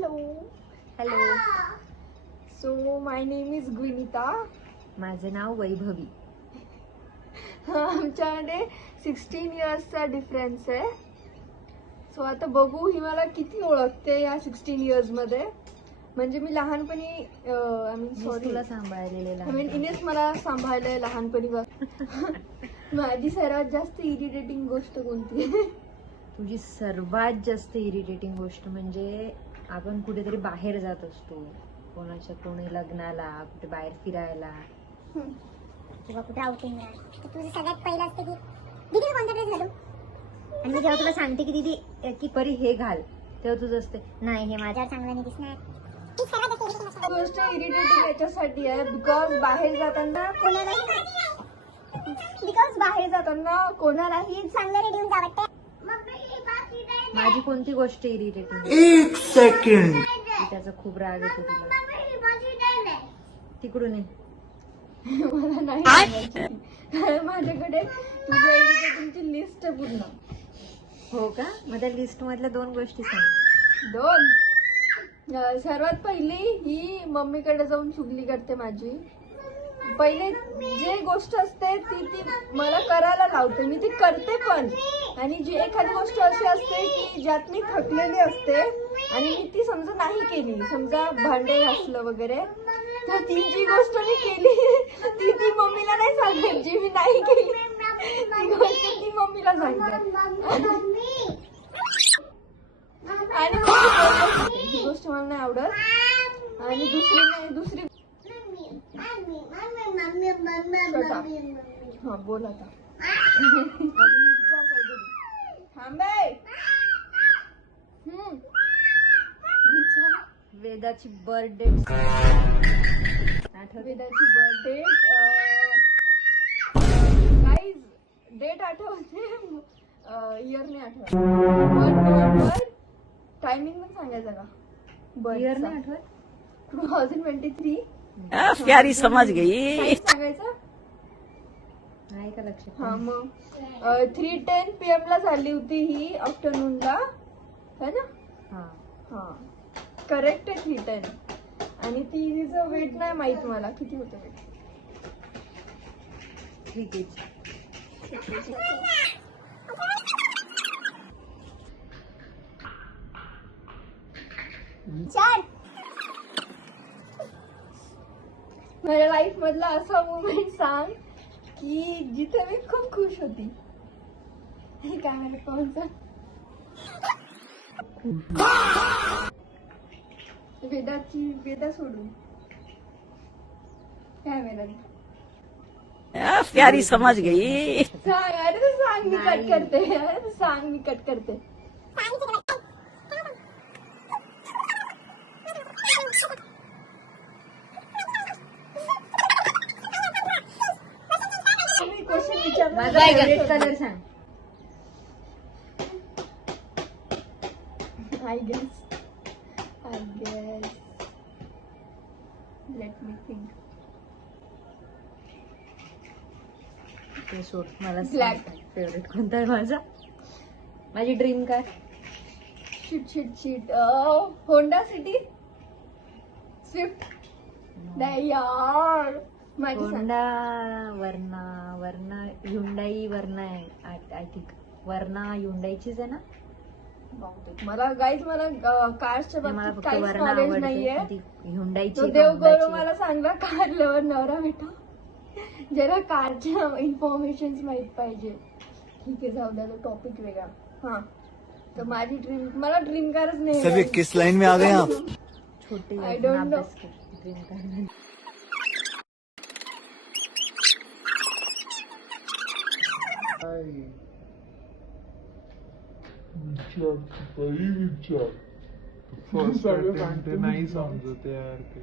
Hello hello. So my name is Gwinita. माझे नाव वैभवी. आमच्यामध्ये 16 इयर्सचा डिफरन्स आहे. सो आता बघू ही मला किती ओळखते या 16 इयर्स मध्ये. म्हणजे मी लहानपणी आय मीन सॉरी तुला सांभाळलेले आय मीन इनेच मला सांभाळलंय लहानपणी. माझी सर्वात जास्त इरिटेटिंग गोष्ट कोणती आहे? तुझी सर्वात जास्त इरिटेटिंग गोष्ट म्हणजे आपण कुठेतरी बाहेर जात असतो, कोणी लग्नाला, कुठे बाहेर फिरायला किंवा कुठे आउटिंगला, तर तुझं सगळ्यात पहिलं असते की दीदी कोणता ड्रेस घालू. आणि मी जेव्हा तुला सांगते की दीदी की परी हे घाल, तेव्हा तुझं असते नाही हे माझ्यावर चांगलं नाही दिसणार. गोष्ट इरिटेटिंग याच्यासाठी आहे बिकॉज बाहेर जाताना कोणालाही चांगलं रेडी होऊन जा वाटतं. माझी कोणती गोष्ट इरिटेटिंग? 1 सेकंड. त्याचा खूप राग येतो तुला. तिकडून ये. मला नाही सांगायची. कारण माझ्याकडे तुझ्या इरिटेटिंगची लिस्ट आहे पूर्ण. हो का? मग त्या लिस्ट मधल्या 2 गोष्टी सांग. 2. सर्वात पहिली ही मम्मीकडे जाऊन चुगली करते माझी. पहिले जे गोष्ट असते ती मला करायला लावते, मी ती करते पण. आणि जी एखादी गोष्ट अशी असते की ज्यात मी थकलेली असते आणि मी ती समजा नाही केली, समजा भांडे घासलं वगैरे, तर ती जी गोष्ट मी केली ती मम्मीला नाही सांगत. जी मी नाही केली ती गोष्ट ती मम्मीला सांगते. आणि ही गोष्ट मला नाही आवडत. आणि दुसरी हा बोल आता. थांबे. वेदाची बर्थडे वेदाची बर्थडे गाईज डेट आठवते, इयर नाही आठवत. 1 नोव्हेंबर. टायमिंग पण सांगायचं का? इयर नाही आठवत. 2023. प्यारी समझ गई. सांगायचं नाही का लक्षात? हा मग 3:10 PM ला झाली होती ही, आफ्टरनूनला है ना? हा करेक्ट आहे 3:10. आणि तिचं वेट नाही माहित मला किती होतं वेट. 3 kg. माझ्या लाईफ मधला असा मुमेंट सांग की जिथे मी खूप खुश होती. काय मला कोणता? वेदा सोडून काय वेदा? प्यारी समझ गई. सांग. अरे तू सांग, मी कट करते. अरे तू सांग, मी कट करते. मी क्वेश्चन विचारला. माझा फेवरेट कलर सांग. I guess. Let me think. ते सोड, मला Black. फेवरेट कोणता आहे माझा? माझी ड्रीम काय? Shit. Honda city Swift. नाही यार. माझी सांग. होंडा वरना हुंडाई वरना आहे आय थिंक. वरना हुंडाईचीच आहे ना? मला गाईज मला कार्सच्या मला बाबतीत फक्त काहीच वरना नॉलेज नाहीये. आवडते. हुंडाईची तो देव करो मला सांगा कारल्यावर नवरा भेटा. जरा कारच्या इन्फॉर्मेशन माहित पाहिजे. ठीक आहे, जाऊ द्या, टॉपिक वेगळा. हा तर माझी ड्रीम, मला ड्रीम कारच नाही. सभी किस लाइन में आ गए आप? छोटी I don't know. Dream car. विचार फर्स्ट अटेम्प्ट नाही समजत यार ते.